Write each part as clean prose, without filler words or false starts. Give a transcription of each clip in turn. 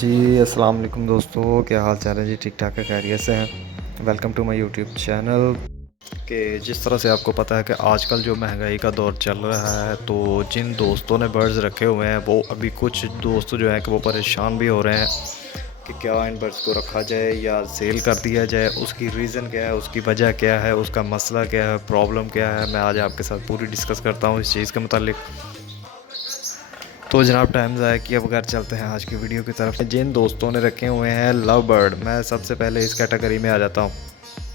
जी अस्सलाम वालेकुम दोस्तों, क्या हाल चाल है जी? ठीक ठाक है, खैरियत से हैं। Welcome to my YouTube channel. कि जिस तरह से आपको पता है कि आजकल जो महंगाई का दौर चल रहा है, तो जिन दोस्तों ने बर्ड्स रखे हुए हैं वो अभी कुछ दोस्त जो हैं कि वो परेशान भी हो रहे हैं कि क्या इन बर्ड्स को रखा जाए या सेल कर दिया जाए। उसकी रीज़न क्या है, उसकी वजह क्या है, उसका मसला क्या है, प्रॉब्लम क्या है, मैं आज आपके साथ पूरी डिस्कस करता हूँ इस चीज़ के मुतालिक। तो जनाब टाइम ज़ाया किए बगैर चलते हैं आज की वीडियो की तरफ। जिन दोस्तों ने रखे हुए हैं लव बर्ड, मैं सबसे पहले इस कैटेगरी में आ जाता हूँ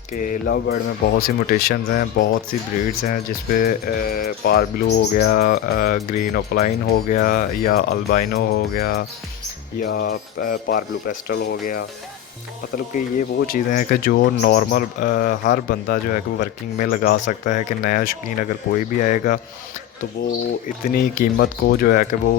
कि लव बर्ड में बहुत सी म्यूटेशंस हैं, बहुत सी ब्रीड्स हैं, जिस पे पार ब्लू हो गया, ग्रीन ओपलाइन हो गया, या अल्बाइनो हो गया, या पार ब्लू पेस्टल हो गया। मतलब कि ये वो चीज़ें हैं कि जो नॉर्मल हर बंदा जो है कि वो वर्किंग में लगा सकता है। कि नया शौकीन अगर कोई भी आएगा तो वो इतनी कीमत को जो है कि वो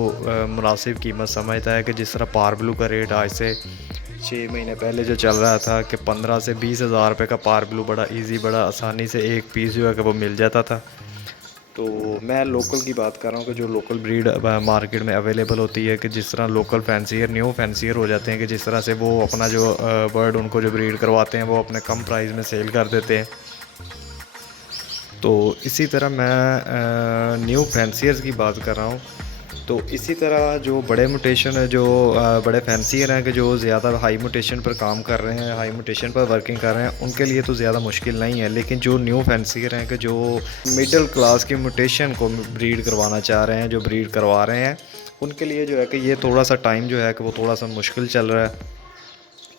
मुनासिब कीमत समझता है। कि जिस तरह पार ब्लू का रेट आज से 6 महीने पहले जो चल रहा था कि 15 से 20 हज़ार रुपये का पार ब्लू बड़ा इजी, बड़ा आसानी से एक पीस जो है कि वो मिल जाता था। तो मैं लोकल की बात कर रहा हूँ कि जो लोकल ब्रीड मार्केट में अवेलेबल होती है, कि जिस तरह लोकल फैंसियर न्यू फैंसियर हो जाते हैं, कि जिस तरह से वो अपना जो बर्ड उनको जो ब्रीड करवाते हैं वो अपने कम प्राइस में सेल कर देते हैं। तो इसी तरह मैं न्यू फैंसियर्स की बात कर रहा हूँ। तो इसी तरह जो बड़े म्यूटेशन है, जो बड़े फैंसियर हैं कि जो ज़्यादा हाई म्यूटेशन पर काम कर रहे हैं, हाई म्यूटेशन पर वर्किंग कर रहे हैं, उनके लिए तो ज़्यादा मुश्किल नहीं है। लेकिन जो न्यू फैंसियर हैं कि जो मिडिल क्लास की म्यूटेशन को ब्रीड करवाना चाह रहे हैं, जो ब्रीड करवा रहे हैं, उनके लिए जो है कि ये थोड़ा सा टाइम जो है कि वो थोड़ा सा मुश्किल चल रहा है।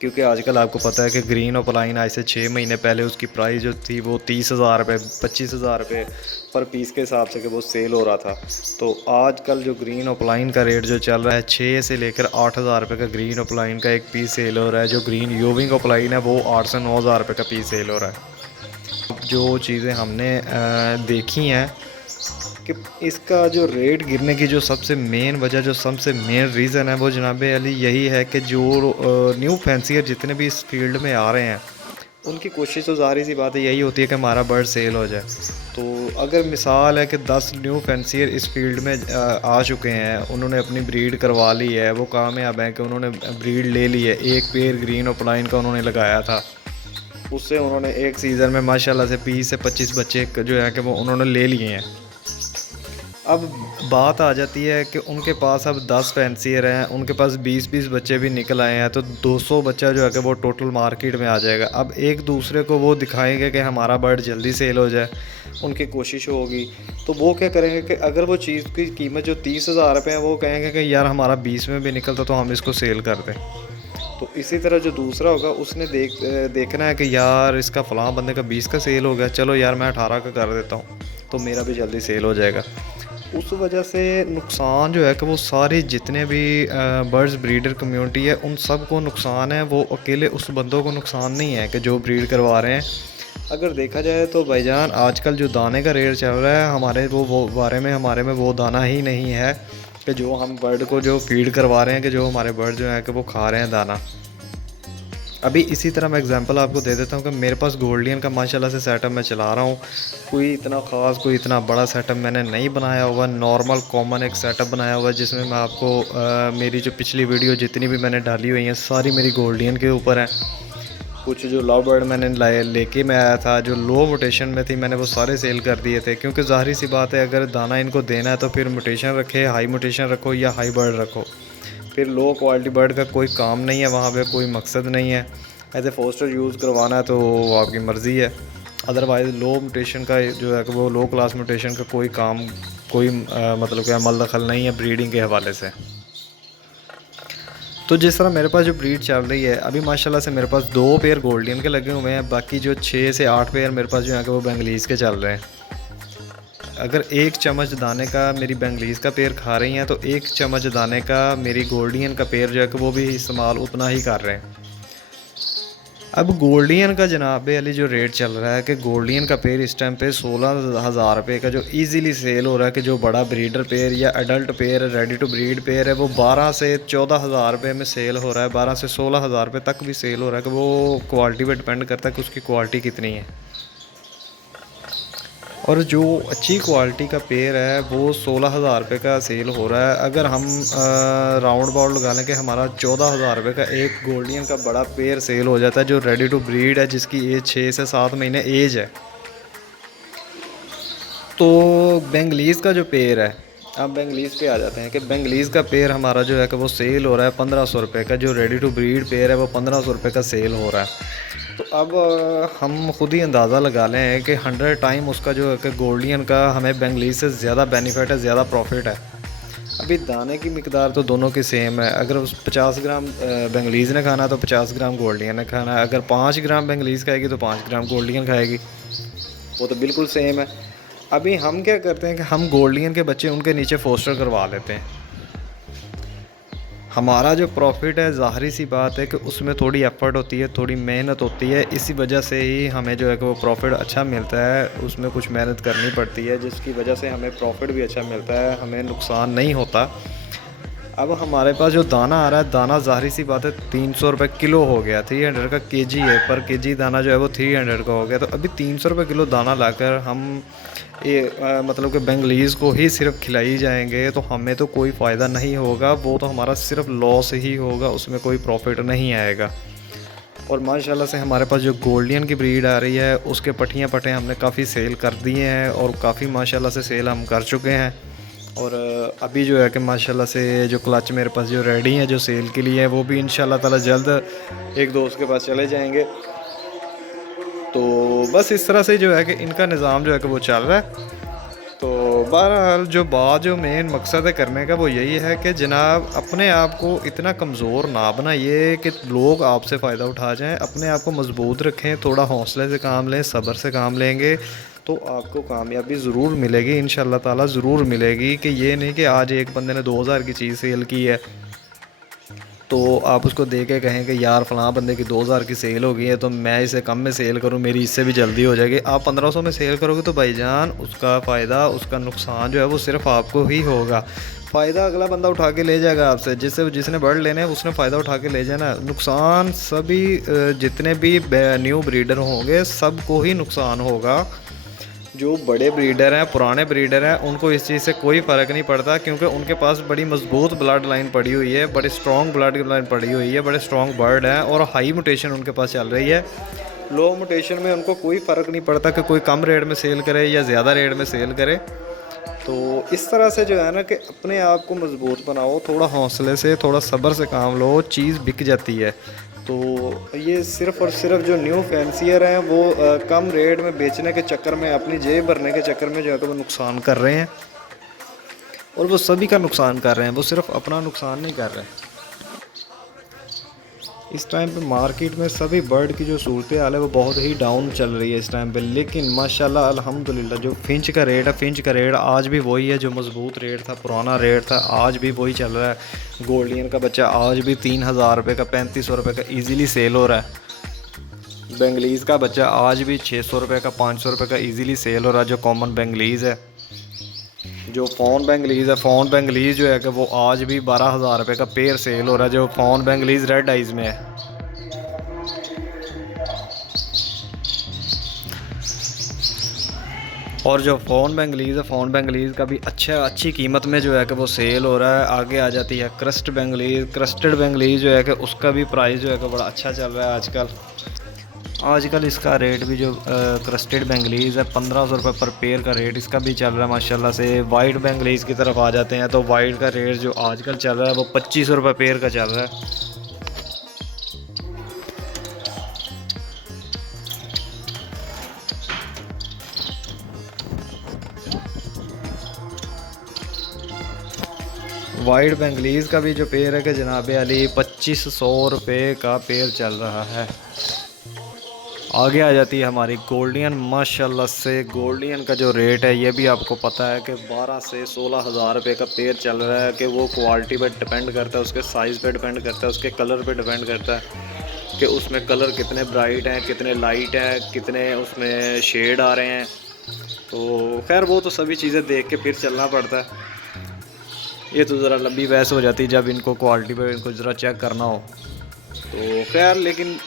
क्योंकि आजकल आपको पता है कि ग्रीन ओपलाइन आज से 6 महीने पहले उसकी प्राइस जो थी वो 30,000 रुपये, 25,000 रुपये पर पीस के हिसाब से कि वो सेल हो रहा था। तो आजकल जो ग्रीन ओपलाइन का रेट जो चल रहा है, 6 से लेकर 8,000 रुपये का ग्रीन ओपलाइन का एक पीस सेल हो रहा है। जो ग्रीन यूविंग ओपलाइन है वो 8 से 9,000 रुपये का पीस सेल हो रहा है। जो चीज़ें हमने देखी हैं कि इसका जो रेट गिरने की जो सबसे मेन वजह, जो सबसे मेन रीज़न है, वो जनाब अली यही है कि जो न्यू फैंसियर जितने भी इस फील्ड में आ रहे हैं, उनकी कोशिश तो ज़ाहिर सी बात है यही होती है कि हमारा बर्ड सेल हो जाए। तो अगर मिसाल है कि 10 न्यू फैंसियर इस फील्ड में आ चुके हैं, उन्होंने अपनी ब्रीड करवा ली है, वो कामयाब है कि उन्होंने ब्रीड ले ली है, एक पेयर ग्रीन ओपलाइन का उन्होंने लगाया था, उससे उन्होंने एक सीज़न में माशाल्लाह से 20 से 25 बच्चे जो है कि वो उन्होंने ले लिए हैं। अब बात आ जाती है कि उनके पास अब 10 फैंसियर हैं, उनके पास 20-20 बच्चे भी निकल आए हैं, तो 200 बच्चा जो है कि वो टोटल मार्केट में आ जाएगा। अब एक दूसरे को वो दिखाएंगे कि हमारा बर्ड जल्दी सेल हो जाए, उनकी कोशिश होगी। तो वो क्या करेंगे कि अगर वो चीज़ की कीमत जो 30,000 रुपये है, वो कहेंगे कि यार हमारा 20 में भी निकलता तो हम इसको सेल कर दें। तो इसी तरह जो दूसरा होगा उसने देखना है कि यार इसका फ़लाँ बंदे का 20 का सेल हो गया, चलो यार मैं 18 का कर देता हूँ, तो मेरा भी जल्दी सेल हो जाएगा। उस वजह से नुकसान जो है कि वो सारे जितने भी बर्ड्स ब्रीडर कम्युनिटी है, उन सब को नुकसान है। वो अकेले उस बंदों को नुकसान नहीं है कि जो ब्रीड करवा रहे हैं। अगर देखा जाए तो भाईजान आजकल जो दाने का रेट चल रहा है, हमारे वो बारे में हमारे में वो दाना ही नहीं है कि जो हम बर्ड को जो फीड करवा रहे हैं, कि जो हमारे बर्ड जो है कि वो खा रहे हैं दाना। अभी इसी तरह मैं एग्जांपल आपको दे देता हूँ कि मेरे पास गोल्डियन का माशाल्लाह से सेटअप मैं चला रहा हूँ। कोई इतना ख़ास, कोई इतना बड़ा सेटअप मैंने नहीं बनाया हुआ, नॉर्मल कॉमन एक सेटअप बनाया हुआ है, जिसमें मैं आपको मेरी जो पिछली वीडियो जितनी भी मैंने डाली हुई हैं सारी मेरी गोल्डियन के ऊपर हैं। कुछ जो लव बर्ड मैंने लेके मैं आया था जो लो मोटेशन में थी, मैंने वो सारे सेल कर दिए थे। क्योंकि ज़ाहिर सी बात है अगर दाना इनको देना है तो फिर मोटेशन रखे, हाई मोटेशन रखो या हाई बर्ड रखो, फिर लो क्वालिटी बर्ड का कोई काम नहीं है, वहाँ पे कोई मकसद नहीं है। एज ए फोस्टर यूज़ करवाना है तो आपकी मर्ज़ी है, अदरवाइज़ लो म्यूटेशन का जो है कि वो लो क्लास म्यूटेशन का कोई काम, कोई मतलब क्या अमल दखल नहीं है ब्रीडिंग के हवाले से। तो जिस तरह मेरे पास जो ब्रीड चल रही है अभी माशाल्लाह से मेरे पास 2 पेयर गोल्डियन के लगे हुए हैं, बाकी जो 6 से 8 पेयर मेरे पास जो है कि वो बेंगलीज़ के चल रहे हैं। अगर एक चम्मच दाने का मेरी बेंगलीज़ का पेड़ खा रही हैं, तो एक चम्मच दाने का मेरी गोल्डियन का पेड़ जो है कि वो भी इस्तेमाल उतना ही कर रहे हैं। अब गोल्डियन का जनाब अली जो रेट चल रहा है कि गोल्डियन का पेड़ इस टाइम पे 16,000 रुपये का जो इजीली सेल हो रहा है, कि जो बड़ा ब्रीडर पेड़ या एडल्ट पेड़ रेडी टू ब्रीड पेड़ है वो 12 से 14,000 रुपये में सेल हो रहा है, 12 से 16,000 रुपये तक भी सेल हो रहा है। कि वो क्वालिटी पे डिपेंड करता है कि उसकी क्वालिटी कितनी है। और जो अच्छी क्वालिटी का पेयर है वो 16,000 रुपये का सेल हो रहा है। अगर हम राउंड बाउंड लगा लें कि हमारा 14,000 रुपये का एक गोल्डियन का बड़ा पेयर सेल हो जाता है, जो रेडी टू ब्रीड है, जिसकी एज 6 से 7 महीने एज है। तो बेंगलीज़ का जो पेयर है, अब बेंगलीज़ पे आ जाते हैं कि बेंगलीज़ का पेयर हमारा जो है कि वो सेल हो रहा है 1500 रुपये का। जो रेडी टू ब्रीड पेयर है वो 1500 रुपये का सेल हो रहा है। तो अब हम खुद ही अंदाज़ा लगा लें कि 100 टाइम उसका जो है कि गोल्डियन का हमें बेंगलीज़ से ज़्यादा बेनिफिट है, ज़्यादा प्रॉफिट है। अभी दाने की मिकदार तो दोनों की सेम है। अगर उस 50 ग्राम बेंगलीज़ ने खाना तो 50 ग्राम गोल्डियन ने खाना है। अगर 5 ग्राम बेंगलीज़ खाएगी तो 5 ग्राम गोल्डियन खाएगी, वो तो बिल्कुल सेम है। अभी हम क्या करते हैं कि हम गोल्डियन के बच्चे उनके नीचे फोस्टर करवा लेते हैं। हमारा जो प्रॉफिट है, ज़ाहिर सी बात है कि उसमें थोड़ी एफ़र्ट होती है, थोड़ी मेहनत होती है। इसी वजह से ही हमें जो है कि वो प्रॉफिट अच्छा मिलता है। उसमें कुछ मेहनत करनी पड़ती है, जिसकी वजह से हमें प्रॉफिट भी अच्छा मिलता है, हमें नुकसान नहीं होता। अब हमारे पास जो दाना आ रहा है, दाना ज़ाहिर सी बात है 300 रुपये किलो हो गया। 300 का केजी है, पर केजी दाना जो है वो 300 का हो गया। तो अभी 300 रुपये किलो दाना लाकर हम मतलब कि बेंगलीज़ को ही सिर्फ खिलाई जाएंगे तो हमें तो कोई फ़ायदा नहीं होगा, वो तो हमारा सिर्फ लॉस ही होगा, उसमें कोई प्रॉफिट नहीं आएगा। और माशाल्लाह से हमारे पास जो गोल्डियन की ब्रीड आ रही है, उसके पट्टियाँ पट्टे हमने काफ़ी सेल कर दिए हैं और काफ़ी माशाल्लाह से सेल हम कर चुके हैं। और अभी जो है कि माशाल्लाह से जो क्लच मेरे पास जो रेडी हैं जो सेल के लिए, वो भी इंशाल्लाह ताला जल्द एक दोस्त के पास चले जाएंगे। तो बस इस तरह से जो है कि इनका निज़ाम जो है कि वो चल रहा है। तो बहरहाल जो बात जो मेन मकसद है करने का वो यही है कि जनाब अपने आप को इतना कमज़ोर ना बनाइए कि लोग आपसे फ़ायदा उठा जाएं। अपने आप को मज़बूत रखें, थोड़ा हौसले से काम लें, सब्र से काम लेंगे तो आपको कामयाबी ज़रूर मिलेगी, इंशाल्लाह ताला ज़रूर मिलेगी। कि ये नहीं कि आज एक बंदे ने 2000 की चीज़ सेल की है तो आप उसको दे के कहें कि यार फ़लाँ बंदे की 2000 की सेल हो गई है तो मैं इसे कम में सेल करूँ, मेरी इससे भी जल्दी हो जाएगी। आप 1500 में सेल करोगे तो भाईजान उसका फ़ायदा, उसका नुकसान जो है वो सिर्फ़ आपको ही होगा। फ़ायदा अगला बंदा उठा के ले जाएगा आपसे, जिसने बर्ड लेने हैं उसने फ़ायदा उठा के ले जाना। नुकसान सभी जितने भी न्यू ब्रीडर होंगे सबको ही नुकसान होगा। जो बड़े ब्रीडर हैं, पुराने ब्रीडर हैं, उनको इस चीज़ से कोई फ़र्क नहीं पड़ता, क्योंकि उनके पास बड़ी मजबूत ब्लड लाइन पड़ी हुई है, बड़ी स्ट्रॉन्ग ब्लड लाइन पड़ी हुई है, बड़े स्ट्रॉन्ग बर्ड हैं और हाई म्यूटेशन उनके पास चल रही है। लो म्यूटेशन में उनको कोई फ़र्क नहीं पड़ता कि कोई कम रेट में सेल करे या ज़्यादा रेट में सेल करे। तो इस तरह से जो है ना कि अपने आप को मज़बूत बनाओ, थोड़ा हौसले से, थोड़ा सब्र से काम लो, चीज़ बिक जाती है। तो ये सिर्फ़ और सिर्फ जो न्यू फैंसियर हैं वो कम रेट में बेचने के चक्कर में, अपनी जेब भरने के चक्कर में जो है तो वो नुकसान कर रहे हैं। और वो सभी का नुकसान कर रहे हैं, वो सिर्फ अपना नुकसान नहीं कर रहे हैं। इस टाइम पे मार्केट में सभी बर्ड की जो सूरत हाल है वो बहुत ही डाउन चल रही है इस टाइम पे। लेकिन माशाल्लाह अल्हम्दुलिल्लाह जो फिंच का रेट है, फिंच का रेट आज भी वही है, जो मज़बूत रेट था, पुराना रेट था, आज भी वही चल रहा है। गोल्डियन का बच्चा आज भी 3000 रुपये का, 3500 रुपये का ईज़िली सेल हो रहा है। बेंगलीज़ का बच्चा आज भी 600 रुपये का, 500 रुपये का ईज़िली सेल हो रहा है, जो कॉमन बेंगलीज़ है। जो फ़ोन बेंगलीज़ है, फ़ोन बेंगलीज़ जो है कि वो आज भी 12,000 रुपये का पेयर सेल हो रहा है, जो फ़ोन बेंगलीज़ रेड आइज़ में है। और जो फ़ोन बेंगलीज़ है, फ़ोन बेंगलीज़ का भी अच्छी कीमत में जो है कि वो सेल हो रहा है। आगे आ जाती है क्रस्ट बेंगलीज़, क्रस्टेड बेंगलीज़ जो है कि उसका भी प्राइस जो है कि बड़ा अच्छा चल रहा है आजकल इसका रेट भी जो क्रस्टेड बेंगलीज़ है 1500 रुपये पर पेयर का रेट इसका भी चल रहा है माशाल्लाह से। वाइट बेंगलीज़ की तरफ आ जाते हैं तो वाइट का रेट जो आजकल चल रहा है वो 2500 रुपये पेयर का चल रहा है। वाइट बेंगलीज़ का भी जो पेयर है कि जनाब अली 2500 रुपये का पेयर चल रहा है। आगे आ जाती है हमारी गोल्डियन। माशाल्लाह से गोल्डियन का जो रेट है ये भी आपको पता है कि 12 से 16,000 रुपये का पेयर चल रहा है। कि वो क्वालिटी पर डिपेंड करता है, उसके साइज़ पे डिपेंड करता है, उसके कलर पे डिपेंड करता है कि उसमें कलर कितने ब्राइट हैं, कितने लाइट हैं, कितने उसमें शेड आ रहे हैं। तो खैर वो तो सभी चीज़ें देख के फिर चलना पड़ता है। ये तो ज़रा लंबी बहस हो जाती है जब इनको क्वालिटी पर इनको ज़रा चेक करना हो। तो खैर लेकिन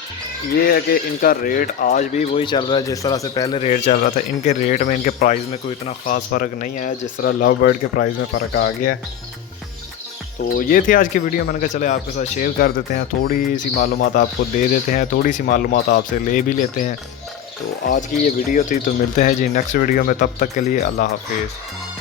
ये है कि इनका रेट आज भी वही चल रहा है जिस तरह से पहले रेट चल रहा था। इनके रेट में, इनके प्राइस में कोई इतना ख़ास फ़र्क नहीं आया जिस तरह लव बर्ड के प्राइस में फ़र्क आ गया है। तो ये थी आज की वीडियो, मैंने कहा चले आपके साथ शेयर कर देते हैं, थोड़ी सी मालूमात आपको दे देते हैं, थोड़ी सी मालूमात आपसे ले भी लेते हैं। तो आज की ये वीडियो थी, तो मिलते हैं जी नेक्स्ट वीडियो में, तब तक के लिए अल्लाह हाफिज़।